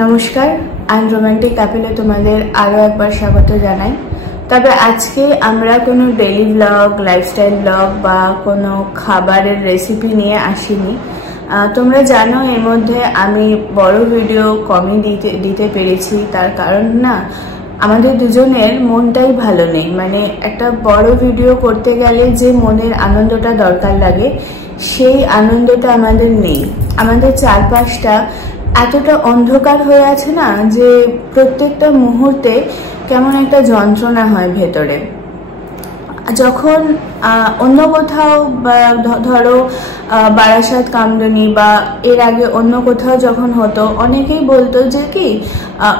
নমস্কার, আইন রোমান্টিক কাপেলে তোমাদের আরও একবার স্বাগত জানাই। তবে আজকে আমরা কোনো ডেইলি ব্লগ, লাইফস্টাইল ব্লগ বা কোনো খাবারের রেসিপি নিয়ে আসিনি। তোমরা জানো এর মধ্যে আমি বড় ভিডিও কমই দিতে পেরেছি। তার কারণ না, আমাদের দুজনের মনটাই ভালো নেই। মানে একটা বড় ভিডিও করতে গেলে যে মনের আনন্দটা দরকার লাগে, সেই আনন্দটা আমাদের নেই। আমাদের চারপাশটা এতটা অন্ধকার হয়ে আছে না, যে প্রত্যেকটা মুহূর্তে কেমন একটা যন্ত্রণা হয় ভেতরে। যখন অন্য কোথাও ধরো বারাসাত, কামদুনি বা এর আগে অন্য কোথাও যখন হতো, অনেকেই বলতো যে কি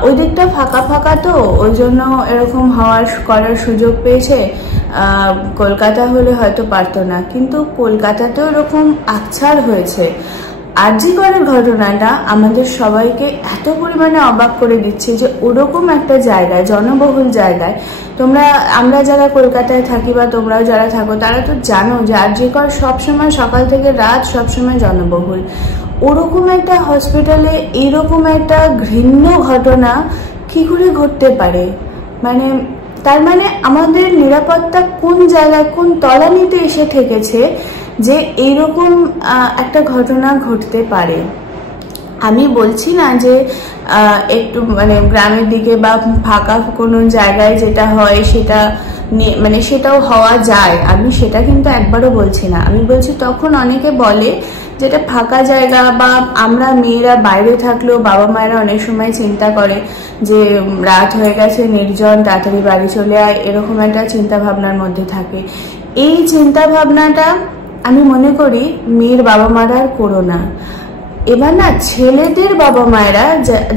ওই দিকটা ফাঁকা ফাঁকা, তো ওই জন্য এরকম করার সুযোগ পেয়েছে। কলকাতা হলে হয়তো পারতো না, কিন্তু কলকাতাতেও এরকম আকছার হয়েছে। আরজি করের ঘটনাটা আমাদের সবাইকে এত পরিমাণে অবাক করে দিচ্ছে যে ওরকম একটা জায়গায়, জনবহুল জায়গায়, আমরা যারা কলকাতায় থাকি বা তোমরাও যারা থাকো, তারা তো জানো যে আরজি কর সবসময় সকাল থেকে রাত সবসময় জনবহুল। ওরকম একটা হসপিটালে এইরকম একটা ঘৃণ্য ঘটনা কি করে ঘটতে পারে? মানে তার মানে আমাদের নিরাপত্তা কোন জায়গায়, কোন তলানিতে এসে ঠেকেছে যে এইরকম একটা ঘটনা ঘটতে পারে। আমি বলছি না যে একটু মানে গ্রামের দিকে বা ফাঁকা কোনো জায়গায় যেটা হয় সেটা মানে সেটাও হওয়া যায়, আমি সেটা কিন্তু একবারও বলছি না। আমি বলছি তখন অনেকে বলে যেটা ফাঁকা জায়গা, বা আমরা মেয়েরা বাইরে থাকলেও বাবা মায়েরা অনেক সময় চিন্তা করে যে রাত হয়ে গেছে, নির্জন, তাড়াতাড়ি বাড়ি চলে আয়, এরকম একটা চিন্তা ভাবনার মধ্যে থাকে। এই চিন্তা ভাবনাটা আমি মনে করি মেয়ের বাবা মারা আর করো না। এবার না, ছেলেদের বাবা মায়েরা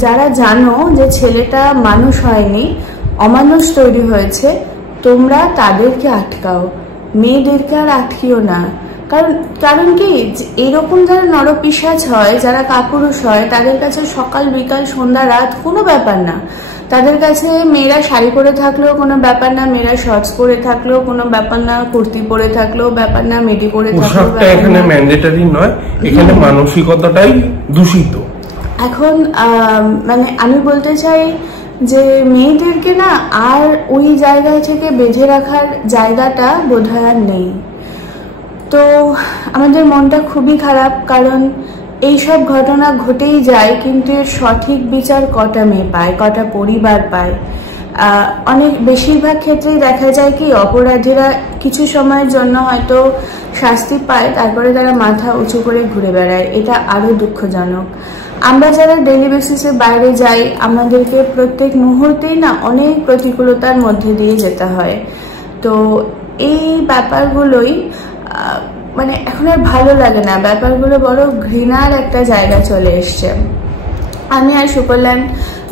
যারা জানো যে ছেলেটা মানুষ হয়নি, অমানুষ তৈরি হয়েছে, তোমরা তাদেরকে আটকাও, মেয়েদেরকে আর আটকিও না। কারণ কি, এরকম যারা নরপিশাচ হয়, যারা কাপুরুষ হয়, তাদের কাছে সকাল বিকাল সন্ধ্যা রাত কোনো ব্যাপার না। তাদের কাছে মেয়েরা শাড়ি পরে থাকলেও কোনো ব্যাপার না, মেয়েরা শর্টস পরে থাকলেও কোনো ব্যাপার না, কুর্তি পরে থাকলেও ব্যাপার না, মেডি পরে থাকলেও ব্যাপার না। এখানে ম্যান্ডেটরি নয়, এখানে মানসিকতাটাই দূষিত। এখন মানে আমি বলতে চাই যে মেয়েদেরকে না আর ওই জায়গায় থেকে বেঁধে রাখার জায়গাটা বোধহয় আর নেই। তো আমাদের মনটা খুবই খারাপ, কারণ এইসব ঘটনা ঘটেই যায়, কিন্তু এর সঠিক বিচার কটা মেয়ে পায়, কটা পরিবার পায়? অনেক বেশিরভাগ ক্ষেত্রেই দেখা যায় কি অপরাধীরা কিছু সময়ের জন্য হয়তো শাস্তি পায়, তারপরে তারা মাথা উঁচু করে ঘুরে বেড়ায়। এটা আরো দুঃখজনক। আমরা যারা ডেইলি বেসিসে বাইরে যাই, আমাদেরকে প্রত্যেক মুহূর্তেই না অনেক প্রতিকূলতার মধ্যে দিয়ে যেতে হয়। তো এই ব্যাপারগুলোই মানে এখন আর ভালো লাগে না, ব্যাপারগুলো বড় ঘৃণার একটা জায়গা চলে এসছে। আমি আর সুকল্যাণ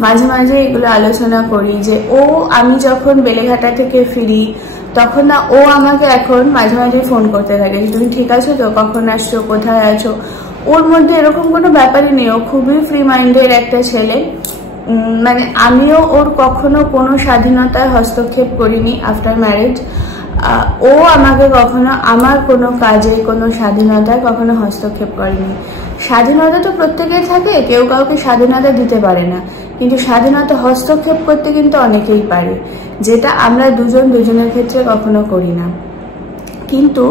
মাঝে মাঝে এগুলো আলোচনা করি যে আমি যখন বেলেঘাটা থেকে ফিরি, তখন না ও আমাকে এখন মাঝে মাঝে ফোন করতে থাকে, তুমি ঠিক আছো তো, কখন আসছো, কোথায় আছো। ওর মধ্যে এরকম কোনো ব্যাপারই নেই, ও খুবই ফ্রি মাইন্ডের একটা ছেলে। মানে আমিও ওর কখনো কোনো স্বাধীনতায় হস্তক্ষেপ করিনি আফটার ম্যারেজ। ও আমাকে কখনো আমার কোনো কাজে, কোনো স্বাধীনতায় কখনো হস্তক্ষেপ করেনি। স্বাধীনতা তো প্রত্যেকের থাকে, কেউ কাউকে স্বাধীনতা দিতে পারে না, কিন্তু স্বাধীনতা হস্তক্ষেপ করতে কিন্তু অনেকেই পারে, যেটা আমরা দুজনের ক্ষেত্রে কখনো করি না। কিন্তু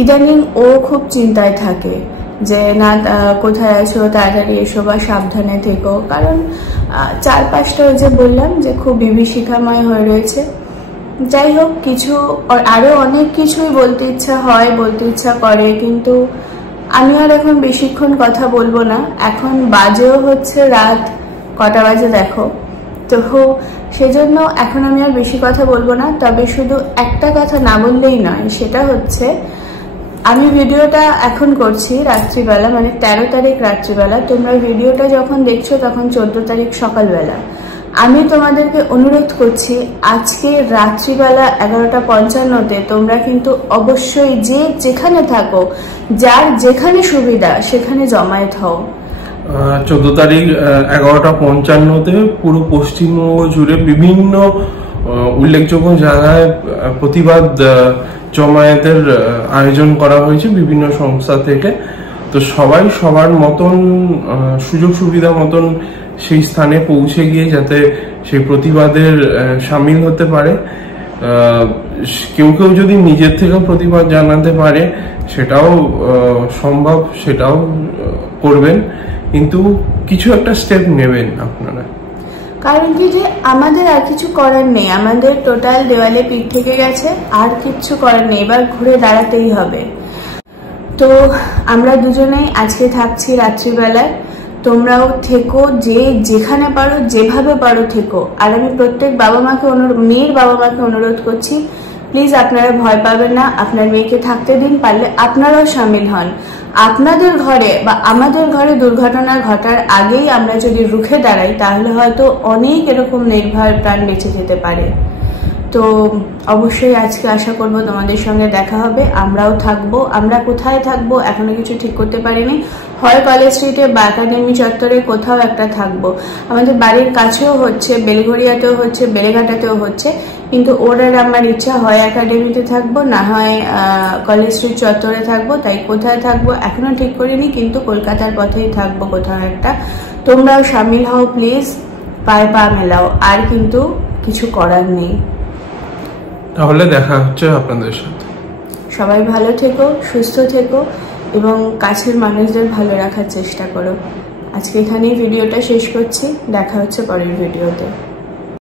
ইদানিং ও খুব চিন্তায় থাকে যে না, কোথায় আছো, তাড়াতাড়ি এসো বা সাবধানে থেকো। কারণ চারপাশটা ওই যে বললাম যে খুব বিভীষিকাময় হয়ে রয়েছে। যাই হোক, কিছু আরো অনেক কিছুই বলতে ইচ্ছা হয়, বলতে ইচ্ছা করে, কিন্তু আমি আর এখন বেশিক্ষণ কথা বলবো না। এখন বাজেও হচ্ছে রাত, কটা বাজে দেখো। তো সেজন্য এখন আমি আর বেশি কথা বলবো না। তবে শুধু একটা কথা না বললেই নয়, সেটা হচ্ছে আমি ভিডিওটা এখন করছি রাত্রিবেলা, মানে 13 তারিখ রাত্রিবেলা। তোমরা ভিডিওটা যখন দেখছো তখন 14 তারিখ সকালবেলা। আমি তোমাদেরকে অনুরোধ করছি, আজকে রাত্রিবেলা 11:55-তে তোমরা কিন্তু অবশ্যই যে যেখানে থাকো, যার যেখানে সুবিধা সেখানে জমায়েত হও। 14 তারিখ 11:55-তে পুরো পশ্চিমবঙ্গ জুড়ে বিভিন্ন উল্লেখযোগ্য জায়গায় প্রতিবাদ জমায়েতের আয়োজন করা হয়েছে বিভিন্ন সংস্থা থেকে। তো সবাই সবার মতন সুযোগ সুবিধা মতন সেই স্থানে পৌঁছে গিয়ে যাতে সেই প্রতিবাদের সামিল হতে পারে। কেউ কেউ যদি নিজের থেকেও প্রতিবাদ জানাতে পারে সেটাও সম্ভব, সেটাও করবেন, কিন্তু কিছু একটা স্টেপ নেবেন আপনারা। কারণ কি যে আমাদের আর কিছু করার নেই, আমাদের টোটাল দেওয়ালে পিঠ থেকে গেছে, আর কিছু করার নেই, এবার ঘুরে দাঁড়াতেই হবে। তো আমরা দুজনেই আজকে থাকছি রাত্রিবেলায়, তোমরাও থেকো, যে যেখানে পারো যেভাবে পারো থেকো। আর আমি প্রত্যেক বাবা মাকে মেয়ের বাবা মাকে অনুরোধ করছি, প্লিজ আপনারা ভয় পাবেন না, আপনার মেয়েকে থাকতে দিন, পারলে আপনারাও সামিল হন। আপনাদের ঘরে বা আমাদের ঘরে দুর্ঘটনা ঘটার আগেই আমরা যদি রুখে দাঁড়াই তাহলে হয়তো অনেক এরকম নির্ভয় প্রাণ বেঁচে যেতে পারে। তো অবশ্যই আজকে আশা করব তোমাদের সঙ্গে দেখা হবে, আমরাও থাকবো। আমরা কোথায় থাকবো এখনো কিছু ঠিক করতে পারিনি, হয় কলেজ স্ট্রিটে বা একাডেমি চত্বরে কোথাও একটা থাকবো। আমাদের বাড়ির কাছেও হচ্ছে, বেলঘড়িয়াতেও হচ্ছে, বেলেঘাটাতেও হচ্ছে, কিন্তু ওর আমার ইচ্ছা হয় একাডেমিতে থাকবো, না হয় কলেজ স্ট্রিট চত্বরে থাকবো। তাই কোথায় থাকবো এখনো ঠিক করিনি, কিন্তু কলকাতার পথেই থাকবো কোথাও একটা। তোমরাও সামিল হও প্লিজ, পায়ে পা মেলাও, আর কিন্তু কিছু করার নেই। তাহলে দেখা হচ্ছে আপনাদের সাথে। সবাই ভালো থেকো, সুস্থ থেকো এবং কাছের মানুষদের ভালো রাখার চেষ্টা করো। আজকে এখানেই ভিডিওটা শেষ করছি, দেখা হচ্ছে পরের ভিডিওতে।